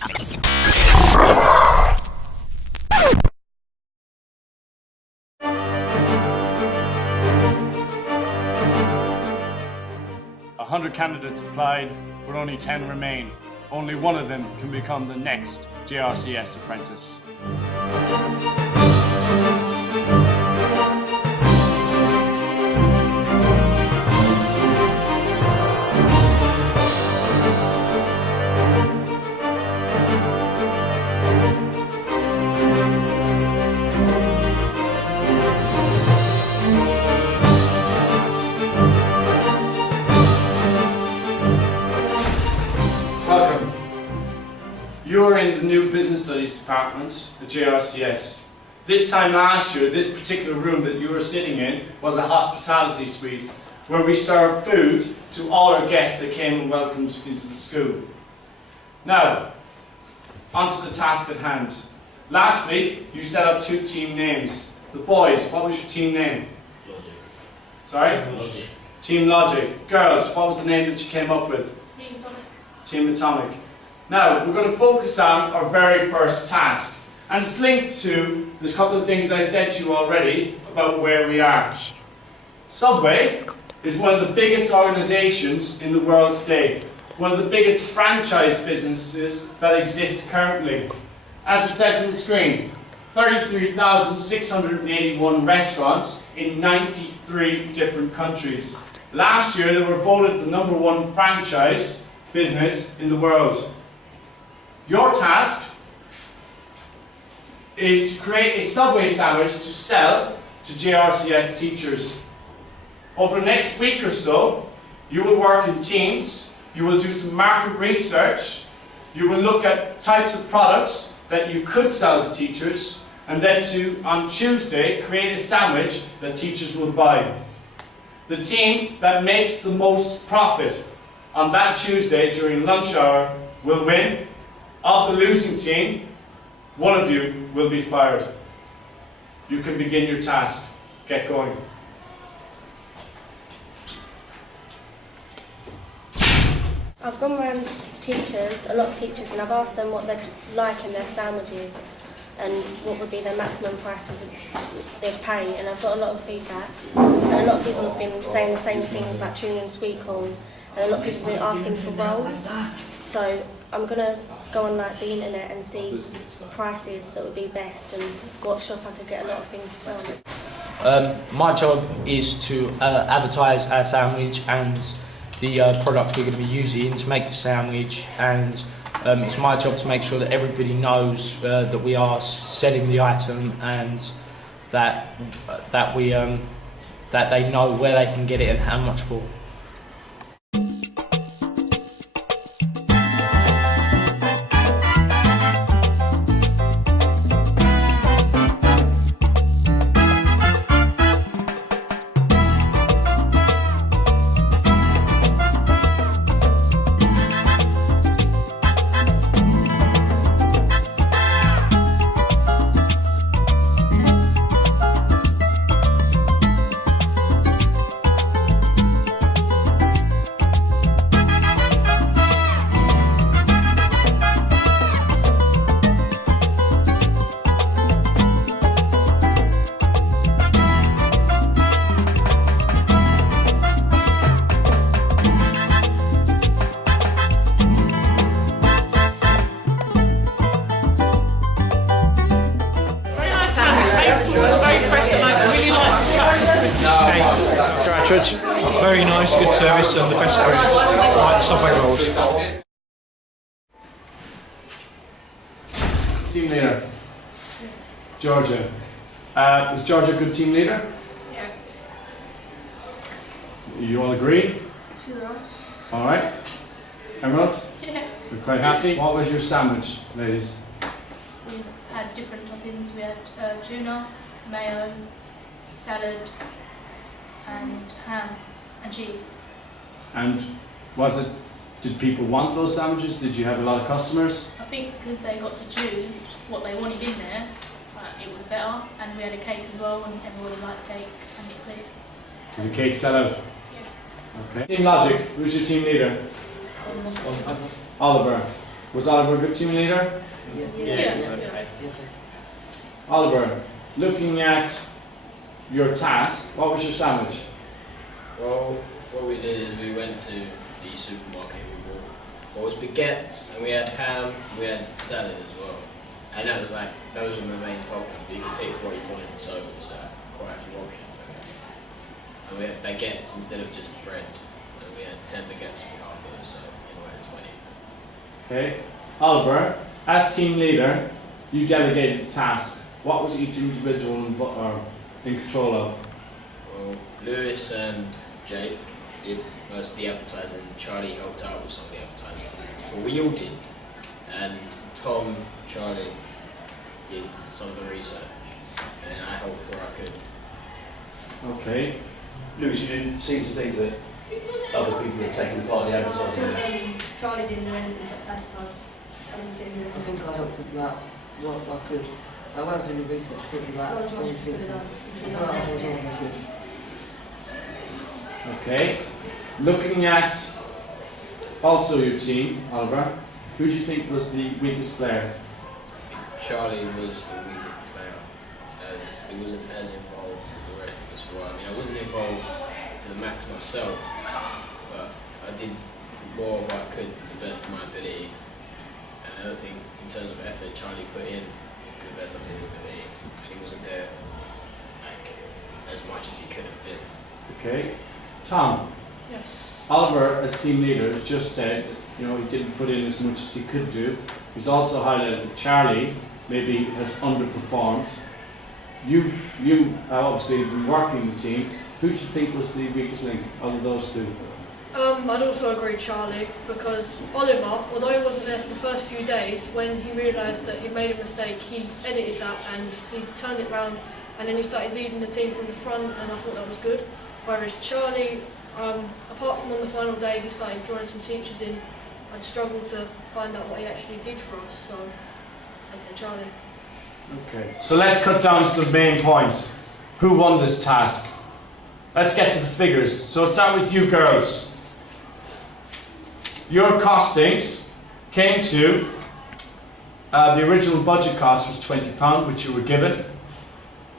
"100 candidates applied, but only 10 remain. Only one of them can become the next JRCS apprentice." Welcome. You're in the new Business Studies department at JRCS. This time last year, this particular room that you were sitting in was a hospitality suite where we served food to all our guests that came and welcomed into the school. Now, onto the task at hand. Last week, you set up 2 team names. The boys, what was your team name? Logic. Sorry? Logic. Team Logic. Girls, what was the name that you came up with? Team Atomic. Team Atomic. Now, we're going to focus on our very first task. And it's linked to the couple of things I said to you already about where we are. Subway is one of the biggest organisations in the world today. One of the biggest franchise businesses that exists currently. As it says on the screen, 33,681 restaurants in 93 different countries. Last year, they were voted the #1 franchise business in the world. Your task is to create a Subway sandwich to sell to JRCS teachers. Over the next week or so, you will work in teams, you will do some market research, you will look at types of products that you could sell to teachers, and then on Tuesday, create a sandwich that teachers will buy. The team that makes the most profit on that Tuesday during lunch hour will win. Of the losing team, one of you will be fired. You can begin your task. Get going. I've gone around to teachers, a lot of teachers, and I've asked them what they'd like in their sandwiches and what would be their maximum prices they'd pay, and I've got a lot of feedback. And a lot of people have been saying the same things like tuna and sweet corn, and a lot of people have been asking for rolls. So I'm going to go on the internet and see prices that would be best and what shop I could get a lot of things from. My job is to advertise our sandwich and the products we're going to be using to make the sandwich, and it's my job to make sure that everybody knows that we are selling the item and that they know where they can get it and how much for. Richardson, very nice, good service and the best food. Like the Subway rolls. Team leader. Georgia. Was Georgia a good team leader? Yeah. You all agree? Sure. Alright. Everyone else? Yeah. We're quite happy. What was your sandwich, ladies? We had different toppings. We had tuna, mayo, salad, and ham and cheese. And did people want those sandwiches? Did you have a lot of customers? I think because they got to choose what they wanted in there, it was better. And we had a cake as well, and everyone liked cake and chocolate. Did the cake sell out? Yeah. Okay. Team Logic, who's your team leader? Oliver. Was Oliver a good team leader? Yeah. Oliver, looking at your task, what was your sandwich? Well, what we did is we went to the supermarket. We bought what was baguettes, and we had ham, we had salad as well. And that was like, those were the main toppings, but you could pick what you wanted, so it was quite a few options. And we had baguettes instead of just bread. And we had 10 baguettes for half those, so anyway, it's 20. Okay. Oliver, as team leader, you delegated the task. What was each individual in control of? Well, Lewis and Jake did most of the advertising. Charlie helped out with some of the advertising. Well, we all did. And Tom, Charlie did some of the research. And I helped where I could. Okay. Lewis, you didn't seem to think that other people had taken part in the advertising. Charlie didn't know anything to advertise. I didn't see him. I think I helped about what I could. I was doing the research quickly about Not as much as you everything. could have done. I felt like I was doing good. Okay. Looking at also your team, Oliver, who do you think was the weakest player? Charlie was the weakest player, as he wasn't as involved as the rest of us were. I mean, I wasn't involved to the max myself, but I did more of what I could to the best of my ability. And I don't think, in terms of effort, Charlie put in the best of his ability, and he wasn't there like as much as he could have been. Okay. Tom, Yes. Oliver, as team leader, has just said, he didn't put in as much as he could do. He's also highlighted that Charlie maybe has underperformed. You obviously have been working the team. Who do you think was the weakest link out of those two? I'd also agree with Charlie, because Oliver, although he wasn't there for the first few days, when he realised that he'd made a mistake, he edited that and he turned it round, and then he started leading the team from the front, and I thought that was good. Whereas Charlie, apart from on the final day, he started drawing some teachers in. I'd struggled to find out what he actually did for us, so I'd say Charlie. Okay. So let's cut down to the main point. Who won this task? Let's get to the figures. So let's start with you girls. Your costings came to, the original budget cost was £20, which you were given.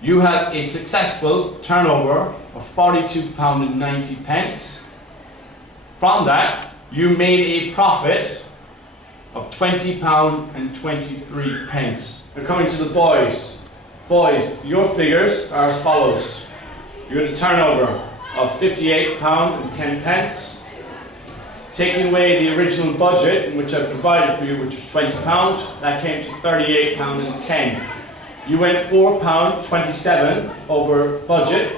You had a successful turnover of £42.90. From that, you made a profit of £20.23. We're coming to the boys. Boys, your figures are as follows. You had a turnover of £58.10. Taking away the original budget, which I provided for you, which was £20, that came to £38.10. You went £4.27 over budget.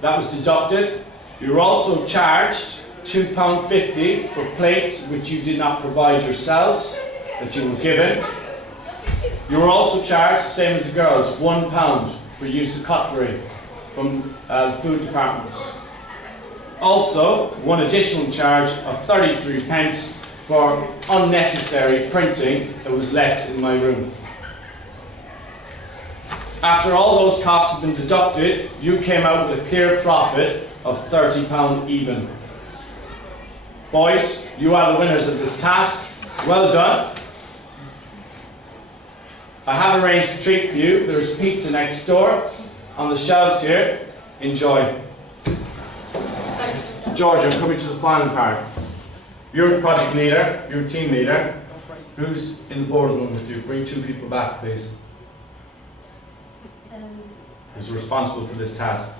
That was deducted. You were also charged £2.50 for plates which you did not provide yourselves, that you were given. You were also charged, same as the girls, £1 for use of cutlery from the food department. Also, one additional charge of 33p for unnecessary printing that was left in my room. After all those costs have been deducted, you came out with a clear profit of £30 even. Boys, you are the winners of this task. Well done. I have arranged a treat for you. There's pizza next door on the shelves here. Enjoy. George, I'm coming to the final part. You're the project leader, you're a team leader. Who's in the boardroom with you? Bring two people back, please. Who's responsible for this task?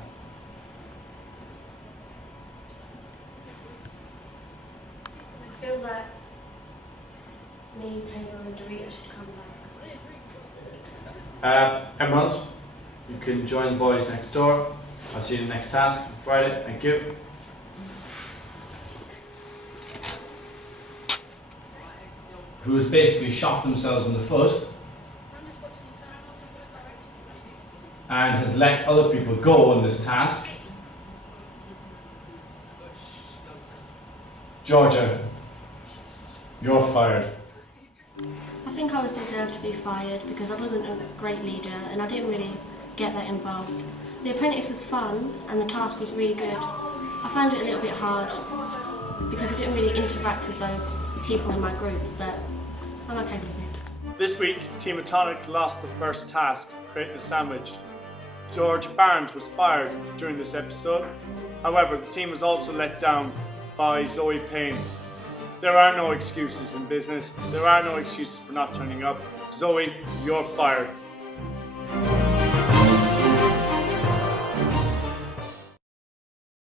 I feel that me, Taylor and Dorita should come back. Emerald, you can join the boys next door. I'll see you in the next task on Friday. Thank you. Who has basically shot themselves in the foot and has let other people go on this task. Georgia, you're fired. I think I was deserved to be fired because I wasn't a great leader and I didn't really get that involved. The Apprentice was fun and the task was really good. I found it a little bit hard because I didn't really interact with those people in my group, but I'm okay with it. This week, Team Atonic lost the first task, creating a sandwich. George Barnes was fired during this episode. However, the team was also let down by Zoe Payne. There are no excuses in business. There are no excuses for not turning up. Zoe, you're fired.